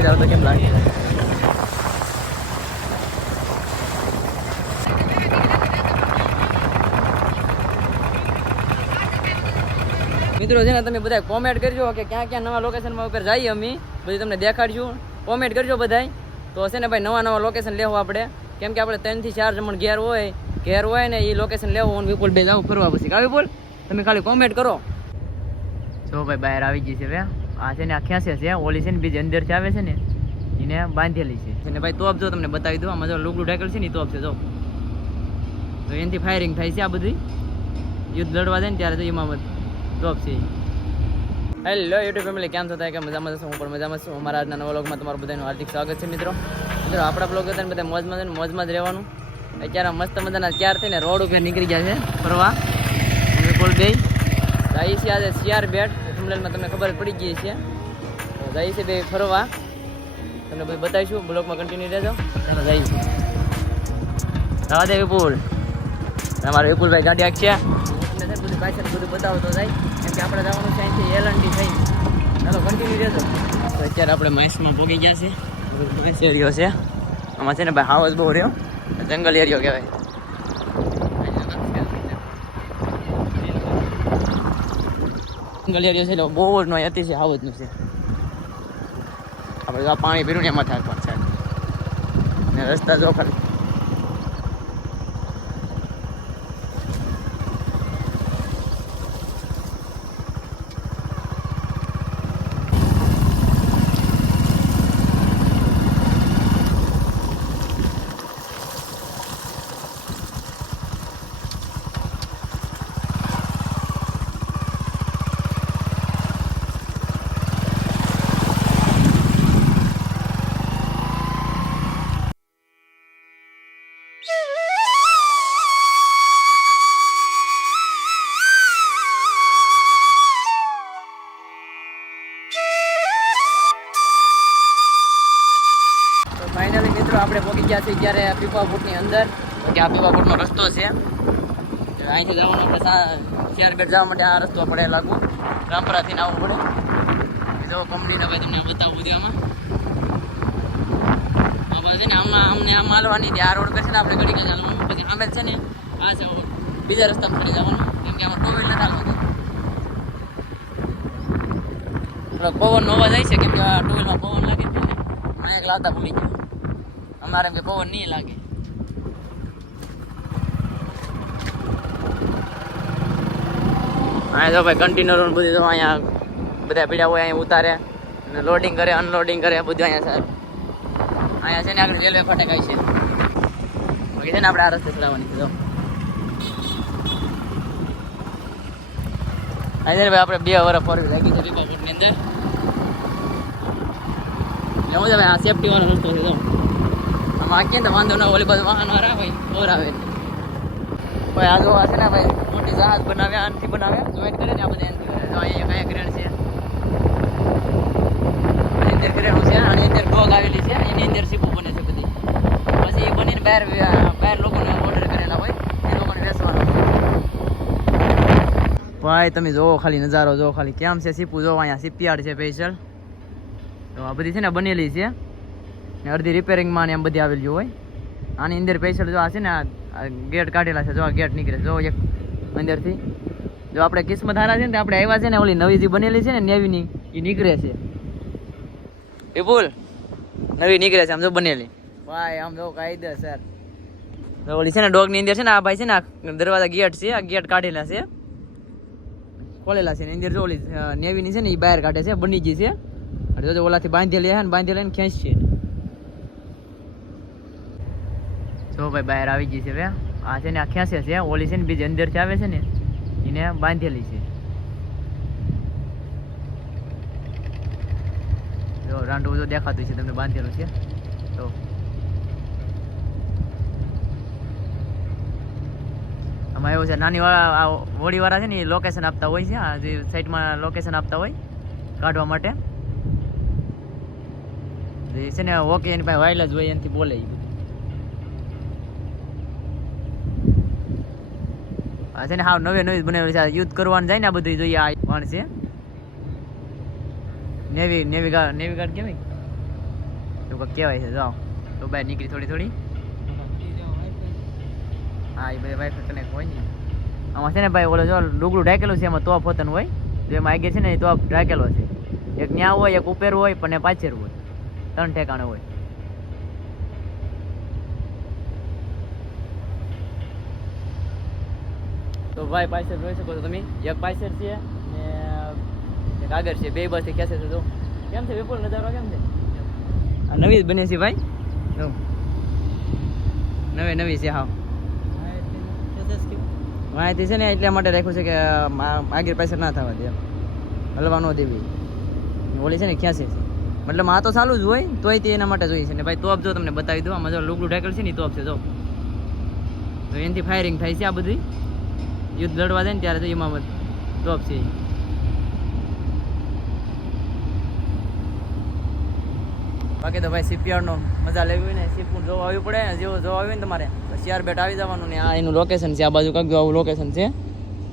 Ticket આવે તો કેમ લાગે? મિત્રો, છે ને, તમે બધા કોમેન્ટ કરજો કે ક્યાં ક્યાં નવા લોકેશનમાં ઉપર જઈએ અમે. બધી તમને દેખાડશું કોમેન્ટ કરજો બધાય. તો હશે ને, ભાઈ, નવા નવા લોકેશન લેવું આપણે. કેમ કે આપણે ત્રણથી ચાર જમણ ઘેર હોય ઘેર હોય ને એ લોકેશન લેવું અને વિપુલ બે જાવ ફરવા પછી. કા વિપુલ તમે ખાલી કોમેન્ટ કરો. જો ભાઈ, બહાર આવી ગઈ છે હવે આ છે ને આ ખેંચે છે, ઓલી છે ને બીજી અંદરથી આવે છે ને, એને બાંધેલી છે. અને ભાઈ તોપ જો તમને બતાવી દઉં, આમાં જો લુગડું ઢાકેલ છે ને તોપ છે જો તો એનાથી ફાયરિંગ થાય છે આ બધી. યુદ્ધ લડવા જાય ને ત્યારે તો ઇમામત તોપ છે. હેલો યુટ્યુબ ફેમિલી કેમ થતા કે મજામાં છું? હું પણ મજામાં છું. અમારા આજના નવા વ્લોગમાં તમારું બધાનું હાર્દિક સ્વાગત છે મિત્રો. મિત્રો, આપણા બ્લોગ હતા ને બધા મોજમાં છે ને મોજમાં જ રહેવાનું. અત્યારે મસ્ત મજાના ચાર થઈને રોડ ઉપર નીકળી ગયા છે ફરવા. વિપુલ બે જાય છે આજે સીઆર બેટ. થમલેલમાં તમને ખબર પડી ગઈ છે. તો જાય છે બે ફરવા. તમને બધું બતાવીશું. બ્લોગમાં કન્ટિન્યુ રહેજો. ચાલો જઈશું રાવા દે વિપુલ. અમારે વિપુલભાઈ ગાડી આખી તમને છે. બધું પાછળ બધું બતાવતો જાય. કેમ કે આપણે જવાનું છે અહીંથી થઈ ચાલો કન્ટિન્યુ રહેજો. તો અત્યારે આપણે મહેસમાં ભોગી ગયા છે. મહેસ એરિયો છે. આમાં છે ને ભાઈ હાવસ બહુ રહ્યો. જંગલ એરિયો કહેવાય. જંગલ છે એટલે બહુ જ નો અતિશય હાવજનું છે આપણે આ પાણી પીરું ને એમાં થાય પણ છે. રસ્તા જો ખાલી આપણે પહોંચી ગયા છીએ ત્યારે પીપાપુટની અંદર. કે આ પીપાપુટનો રસ્તો છે. અહીંથી જવાનું આપણે બેટ જવા માટે આ રસ્તો પડે લાગુ. રામપરાથી આવવું પડે. જો કંપનીને ભાઈ તમને બતાવું બધું આમાં. બાજુ છે ને આમાં અમને આમ હાલવાની આ રોડ છે ને આપણે ઘડી કાંઈ ચાલવાનું પછી આમે છે ને આ છે બીજા રસ્તા પર જવાનું. કેમ કે આમાં વ્હીલર હાલવાનું. થોડોક પવન નોવા જાય છે. કેમ કે આ ટુ વ્હીલમાં પવન લાગે છે. એક લાવતા ભૂલી ગયા. અમારે કે પવન નહીં લાગે. અહીંયા જો ભાઈ કન્ટેનરો બધું જો અહીંયા બધા પીડા હોય, અહીંયા ઉતારે. અને લોડિંગ કરે અનલોડિંગ કરે, બધું અહીંયા સાહેબ અહીંયા છે ને આગળ રેલવે ફાટક આવી છે. બાકી છે ને આપણે આ રસ્તે ચલાવવાની છે, જો. અહીંયા ભાઈ, આપણે બે વરસ ફોર લાગી છે પીપાપુરની અંદર. એવું છે ભાઈ, આ સેફટી વાળો રસ્તો છે તો ક્યાં તો વાંધો ના ઓલી બધું વાહન વાળા હોય ઓર આવે ભાઈ, આ જોવા છે ને ભાઈ, મોટી જહાજ બનાવ્યા, આનથી બનાવ્યા. જોઈન્ટ કરે ને આ બધા તો અહીંયા કયા ગ્રેડ છે. અંદર ગ્રેડ છે, આની અંદર ડોગ આવેલી છે, એની અંદર સીપો બને છે બધી. પછી એ બનીને બહાર બહાર લોકોને ઓર્ડર કરેલા હોય, એ લોકોને વેચવાના ભાઈ, તમે જોવો ખાલી નજારો, જોવો ખાલી. કેમ છે સીપુ જોવો, અહીંયા સીપયાર્ડ છે સ્પેશિયલ તો આ બધી છે ને બનેલી છે. ને અડધી રિપેરિંગમાં ને એમ બધી આવેલી હોય. આની અંદર પૈસા જો આ છે ને આ ગેટ કાઢેલા છે. જો આ ગેટ નીકળે જો એક અંદરથી. જો આપણે કિસ્મત હારા છે ને આપણે આવ્યા છે ને ઓલી નવી જે બનેલી છે ને નેવીની એ નીકળે છે. વિપુલ નવી નીકળે છે આમ જો બનેલી. ભાઈ આમ જો કાયદેસર તો ઓલી છે ને ડોગની અંદર છે ને આ ભાઈ છે ને આ દરવાજા ગેટ છે. આ ગેટ કાઢેલા છે. ખોલેલા છે ને. અંદર જો ઓલી અ, નેવીની છે ને એ બહાર કાઢે છે. બની ગઈ છે. જોજો ઓલાથી બાંધેલી છે ને બાંધેલી ને ખેંચ છે જો ભાઈ બહાર આવી ગઈ છે હવે આ છે ને આ ખેંચે છે. ઓલી છે ને બીજી અંદરથી આવે છે ને, એને બાંધેલી છે. જો રાંડું બધું દેખાતું છે, તમને બાંધેલું છે. તો આમાં એવું છે નાની વાળા હોળીવાળા છે ને, એ લોકેશન આપતા હોય છે. આ જે સાઈડમાં લોકેશન આપતા હોય, કાઢવા માટે. એ છે ને ઓકે એની પાસે વાયલ જ હોય, એનાથી બોલે ઈ બધું. આ છે ને હાવ નવે નવી બનાવેલી છે. યુદ્ધ કરવાનું જાય ને આ બધું જોઈએ આ પણ છે. Navy navy guard navy guard કેવાય કંઈક કહેવાય છે જાઓ તો બહાર નીકળી થોડી થોડી. હા, એ બધા વાઈફાઈ કનેક્ટ હોય ને. આમાં છે ને ભાઈ, ઓલો જો ડુગડું ઢાકેલું છે, એમાં તોપ હોતન હોય. તો એમાં આગળ છે ને તોપ ઢાકેલો છે. એક ન્યા હોય, એક ઉપેર હોય, પણ એ પાછળ હોય. ત્રણ ઠેકાણે હોય. તો ભાઈ પાછળ જોઈ શકો છો તમે. એક પાછળ છે ને એક આગળ છે. બે બસ ખેંચે છે તો કેમ છે? વિપુલ, નજારો કેમ છે? આ નવી જ બની છે ભાઈ. નવી નવી છે, હા. માહિતી છે ને એટલા માટે રાખ્યું છે કે આગળ પાછળ ના થવા દે હલવા ન દેવી. ઓલી છે ને ખેંચે છે? મતલબ આ તો ચાલુ જ હોય, તોય તે એના માટે જોઈએ છે. ને ભાઈ તોપ જો તમને બતાવી દઉં. આમાં જો લુગડું ઢાકેલ છે ને તોપ છે જો. તો એનાથી ફાયરિંગ થાય છે આ બધી. યુદ્ધ લડવા જાય ને ત્યારે તો એમાં બધું છે. બાકી તો ભાઈ CPR મજા લેવી હોય ને સીપુર જોવા આવવી પડે ને જેવો જોવા આવ્યું ને તમારે શિયાર બેટ આવી જવાનું ને આ એનું લોકેશન છે, આ બાજુ કાંઈક આવું લોકેશન છે.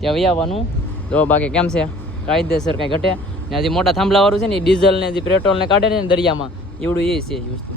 ત્યાં વહી આવવાનું. તો બાકી કેમ છે? કાયદેસર કાંઈ ઘટે. ને હજી મોટા થાંભલાવાળું છે ને ડીઝલ ને જે પેટ્રોલ ને કાઢે ને દરિયામાં. એવડું એ છે વસ્તુ.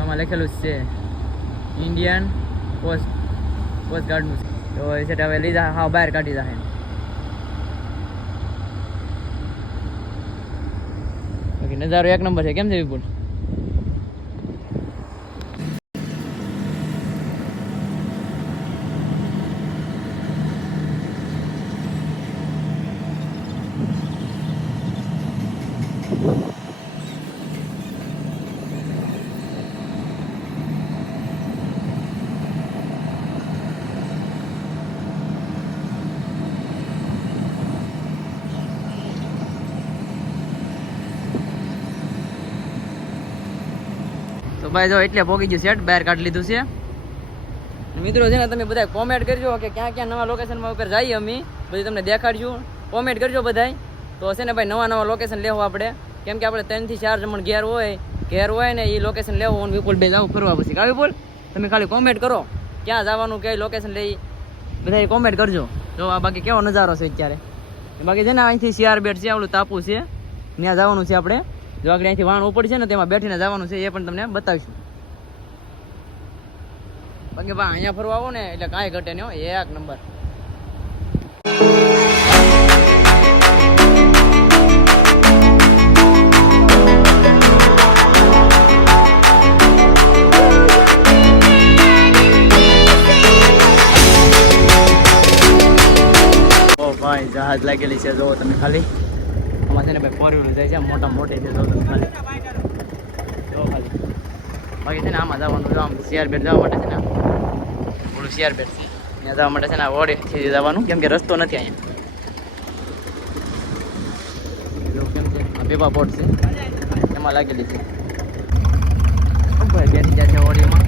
આમાં લખેલું જ છે. ઇન્ડિયન કોસ્ટ કોસ્ટ ગાર્ડનું છે તો એ સેટ હવે લીધા હા, બહાર કાઢી જાય બાકી નજારો એક નંબર છે. કેમ છે વિપુલ? તો ભાઈ જો એટલે પોગી ગયું સેટ બહાર કાઢી લીધું છે. મિત્રો છે ને, તમે બધા કોમેન્ટ કરજો કે ક્યાં ક્યાં નવા લોકેશનમાં ઉપર જઈએ અમે. બધી તમને દેખાડશું કોમેન્ટ કરજો બધાય. તો છે ને ભાઈ, નવા નવા લોકેશન લેવું આપણે. કેમ કે આપણે ત્રણથી ચાર જમણ ઘેર હોય ઘેર હોય ને એ લોકેશન લેવું અને વિપુલ બે જાવ ફરવા પછી. કાં વિપુલ? તમે ખાલી કોમેન્ટ કરો. ક્યાં જવાનું કઈ લોકેશન લઈ. બધા કોમેન્ટ કરજો. જો, આ બાકી કેવો નજારો છે અત્યારે. બાકી છે ને, અહીંથી સીઆર બેટ છે, આવડું તાપુ છે. ત્યાં જવાનું છે આપણે. જો આગળ અહીંથી વાણ ઉપર છે ને, તેમાં બેઠીને જવાનું છે, એ પણ તમને બતાવીશું. બાકી બા, અહીંયા ફરવા આવો ને, એટલે કાંઈ ઘટે નહીં હો, એક નંબર. ભાઈ, જહાજ લાગેલી છે જો તમે ખાલી. આમાં છે ને ભાઈ ફોર વ્હીલર જાય છે, મોટા મોટી છે જો તમે ખાલી. જો બાકી છે ને આમાં જવાનું જો આમ શિયાર બેટ જવા માટે છે ને. થોડું શિયાર બેટ છે ત્યાં જવા માટે છે ને ઓડીથી જવાનું, કેમ કે રસ્તો નથી અહીંયા. કેમ છે, આ પેપા બોટ છે. એમાં લાગેલી છે. ભાઈ, બેસી ગયા છે ઓડીમાં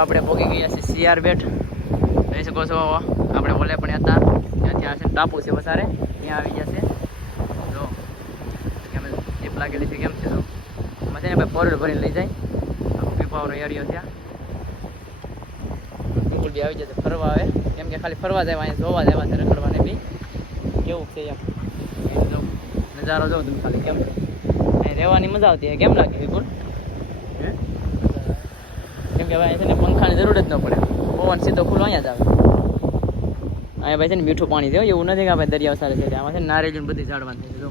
આપણે પહોંચી ગયા છે સીઆર બેટ જોઈ શકો છો આપણે ઓલે પણ હતા. ત્યાં ત્યાં છે ને ટાપુ છે વધારે. ત્યાં આવી જશે જો, કેમ જીપ લાગેલી છે, કેમ છે? જો એમાં છે ને ભાઈ પોરડ ભરીને લઈ જાય. આખો પીપાવાનો એરિયો ત્યાં બિલકુલ બી આવી જશે, ફરવા આવે. કેમ કે ખાલી ફરવા જાય અહીંયા જોવા જાય છે, રખડવાને બી. કેવું છે એમ? અહીં જો, નજારો જો તમે ખાલી, કેમ? છે અહીં રહેવાની મજા આવતી કેમ લાગે, વિપુલ? હે? કેમ કે ભાઈ છે ને પંખાની જરૂર જ ન પડે. પવન સીધો ખુલ્લો અહીંયા જ આવે. અહીંયા ભાઈ છે ને મીઠું પાણી છે, એવું નથી કે ભાઈ દરિયા સારે છે, આમાં છે ને નારેલી બધી ઝાડવાની છે, જો.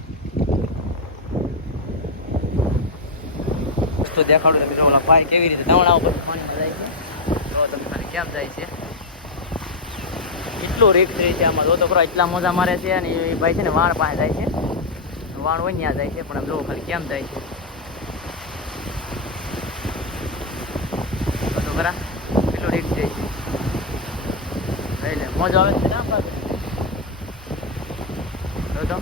તો દેખાડું મિત્રો, ઓલા કેવી રીતે દવણા ઉપર પાણીમાં જાય છે. જો તમે ખાલી કેમ જાય છે. કેટલું રીક રહી છે આમાં તો ખરો એટલા મોજા મારે છે અને એ ભાઈ છે ને વાણ પાસે જાય છે. વાણ હોય ત્યાં જાય છે, પણ આમ જો ખાલી કેમ જાય છે. ખરા કેટલું રેટ છે? એટલે લે આવે છે ને આ પાસે તો.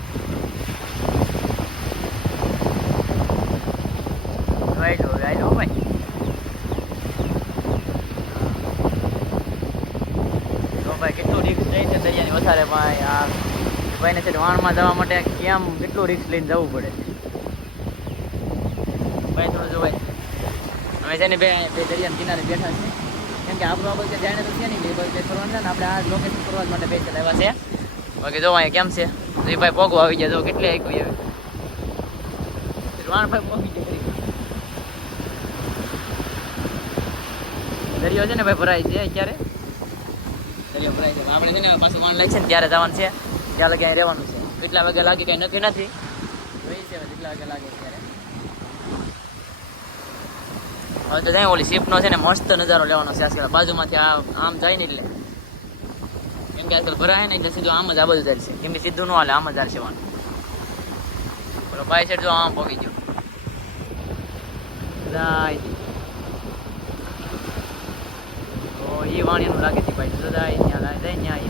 ભાઈ લો ભાઈ. તો ભાઈ, કેટલું રિક્સ જાય છે દરિયાની વધારે ભાઈ, આ ભાઈને છે વાણમાં જવા માટે કેમ કેટલું રિક્સ લઈને જવું પડે? ભાઈ થોડું જોવાય અમે છે ને બે દરિયાના કિનારે બેઠા છે કેમ કે આપણું આ બધું જાણે તો છે નહીં બધું ફરવાનું છે ને, આપણે આ લોકેશન ફરવા માટે બે લેવા છે. બાકી જો અહીંયા કેમ છે? એ ભાઈ પોગો આવી જાય તો કેટલી આવે વાણ ભાઈ પોગી જાય દરિયો છે ને ભાઈ ભરાય છે અત્યારે? દરિયો ભરાય છે. આપણે છે ને પાછું વાણ લાગે છે ને, ત્યારે જવાનું છે. ત્યાં લગે અહીં રહેવાનું છે. કેટલા વાગે લાગે, કંઈ નક્કી નથી. જોઈએ છે કેટલા વાગે લાગે ત્યારે. હવે તો જાય ઓલી શિપનો છે ને મસ્ત નજારો લેવાનો છે. આજકાલ બાજુમાંથી આમ જાય ને એટલે. કેમ કે આજકાલ ભરાય ને એટલે સીધું આમ જ આ બધું જાય છે. કેમ કે સીધું ન હાલે, આમ જ હાલશે વાણ બોલો બાય સાઈડ જો આમ પહોંચી ગયો. એ વાણીનું લાગે છે ભાઈ. તો જાય ત્યાં એ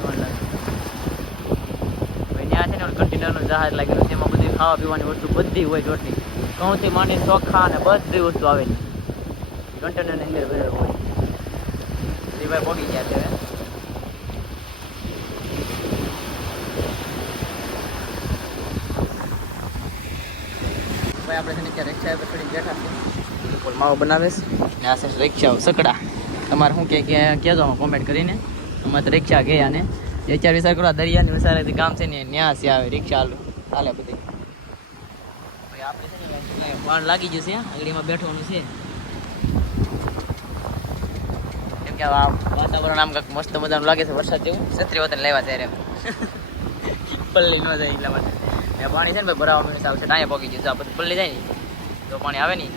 ત્યાં છે. ને કન્ટેનરનું જહાજ લાગેલું તેમાં બધી ખાવા પીવાની વસ્તુ બધી હોય ટોટલી ઘઉંથી માંડીને ચોખા અને બધી વસ્તુ આવેલી કન્ટેનરની અંદર ભરેલો હોય. ભાઈ પહોંચી ગયા છે ભાઈ આપણે છે ને ત્યાં રિક્ષા પર ચડીને બેઠા છે માવો બનાવે છે. ને આ છે રિક્ષાઓ સકડા. તમારે શું કે કહેજો આમાં કોમેન્ટ કરીને. અમે તો રિક્ષા ગયા ને. અત્યારે વિચાર કરો દરિયાની વિચારેથી ગામ છે ને ન્યા છે આવે રિક્ષા હાલો. બધી. આપણે છે ને વાણ લાગી જશે આગળીમાં બેઠવાનું છે. કેમ કે વાતાવરણ આમ કંઈક મસ્ત મજાનું લાગે છે વરસાદ જેવું. છત્રી વતન લેવા ત્યારે પલ્લી ન જાય એટલા માટે. પાણી છે ને ભરાવાનું છે. ટાયા પગી છે. આ બધું પલ્લી જાય ને. તો પાણી આવે નહીં